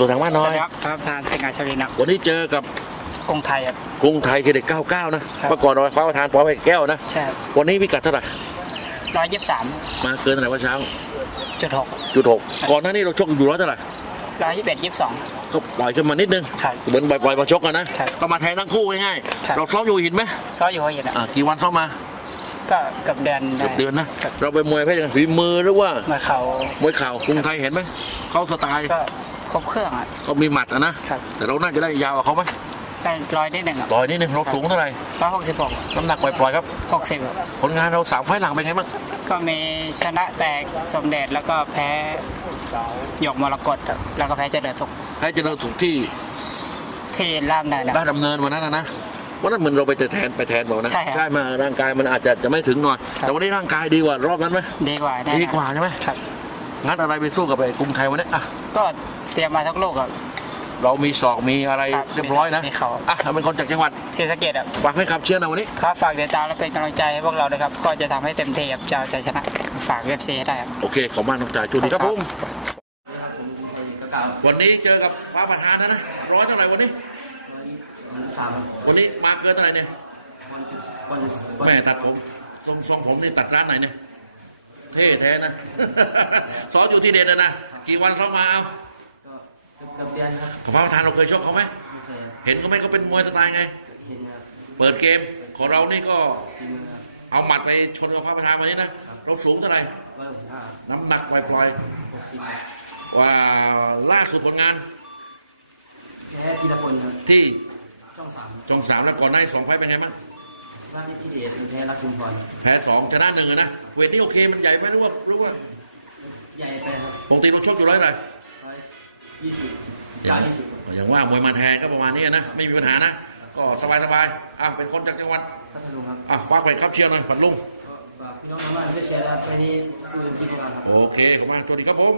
ตัวทางบ้านน้สอวัสย ดีครับครับทานเสงาชวินครับวันนี้เจอกับกรุงไทยครับ กรุงไทยเครดิต99 นะ ครับ เมื่อก่อนเราคว้าประธานปอไปแก้วนะ ใช่วันนี้พิกัดเท่าไหร่ ร้อยยี่สิบสามมาเกินเท่าไหร่วันเช้าจุดหกจุดหกก่อนหน้านี้เราชกอยู่ร้อยเท่าไหร่ ร้อยยี่สิบเอ็ดยี่สิบสองก็ปล่อยขึ้นมานิดนึง ครับ เหมือนปล่อยๆมาชกกันนะ ครับก็มาแทนทั้งคู่ง่ายครับ ๆ เราซ้อมอยู่หินไหมซ้ออยู่หัวหินอะอ่ากี่วันซ้อมมาก็เกับเดือนเกือบเดือนนะ ครับ เราไปมวยเพศฝีมือหรือว่ามาเขามวยเข่ากรุงไทยเห็นไหม เขาสไตล์ ก็ ครบเครื่องอะ ก็มีหมัดอะนะครับ แต่เราน่าจะได้ยาวกว่าเขาไหมได้ร้อยได้หนึ่งอะลอยนิดนึงเราสูงเท่าไหร่ร้อยหกสิบหกน้ำหนักปล่อยๆครับ หกสิบผลงานเราสามไฟล์หลังเป็นไงบ้างก็มีชนะแตกสมเด็จแล้วก็แพ้หยกมรกตครับแล้วก็แพ้เจริญสุขให้เจริญถูกที่ที่ล่ามเนินอะได้ดำเนินวันนั้นนะนะวันนั้นเหมือนเราไปแทนไปแทนบอกนะใช่ครับมาร่างกายมันอาจจะจะไม่ถึงหน่อย ครับ แต่วันนี้ร่างกายดีกว่ารอบนั้นไหมดีกว่าแน่นอนดีกว่าใช่ไหม ครับ งัดอะไรไปสู้กับไอ้กรุงไทยวันนี้อะก็เตรียมมาทั้งโลกอะเรามีศอกมีอะไรครับเรียบร้อยนะมีเขา อะเราเป็นคนจากจังหวัดศรีสะเกดอะฝากให้ขับเชียร์หนะวันนี้ ครับฝากติดตามและเป็นกำลังใจให้พวกเราด้วยครับ ก็จะทำให้เต็มที่ครับจะเอาใจชนะฝากเอฟซีให้ได้ครับ โอเค ขอบคุณมากน้องจ่ายจูดีครับคผรับมวันนี้เจอกับฟ้าประธานนะนะร้อยเท่าไหร่วันนี้ สามวันนี้มาเกินเท่าไหร่เนี่ยวันจุดวันจุดวันแม่ตัดผมทรงทรงผมนี่ตัดร้านไหนเนี่ย เท่แท้นะซ้อมอยู่ที่เด็ดนะนะ กี่วันซ้อมมาเอาก็เกือบเดือนครับของฟ้าประธานเราเคยชกเขาไหมไม่เคยครับเห็นก็ไหมก็เป็นมวยสไตล์ไง เห็นครับเปิดเกมของเรานี่ก็ทีมือครับ เอาหมัดไปชนกับฟ้าประธานมานี่นะ เราสูงเท่าไหร่ ร้อยหกสิบห้าน้ำหนักปล่อยหกสิบครับๆว่าล่าสุดผลงานแพ้ทีละคนครับที่ช่องสามจงสามแล้วก่อนหน้าอีกสองไฟล์เป็นไงบ้าง ว่าที่ที่เดชเป็นแพ้รักคุมพรแพ้สองชนะหนึ่งอะนะ เวทนี้โอเคมันใหญ่ไหมรู้ว่ารู้ว่า ใหญ่ไปครับปกติเราชกอยู่ร้อยเท่าไหร่ร้อยยี่สิบอย่าเก้างยี่สิบอย่างว่ามวยมาแทนก็ประมาณนี้นะ ไม่มีปัญหานะ ก็สบายสบายๆอะเป็นคนจากจังหวัดพัทลุงครับอะคว้าไปครับเชียร์หน่อยผัดลุงก็ฝากพี่น้องทางบ้านด้วยเชียร์นะครับไปนี่ดูเต็มที่พวกเราครับโอเคขอบคุณมากสวัสดีครับผม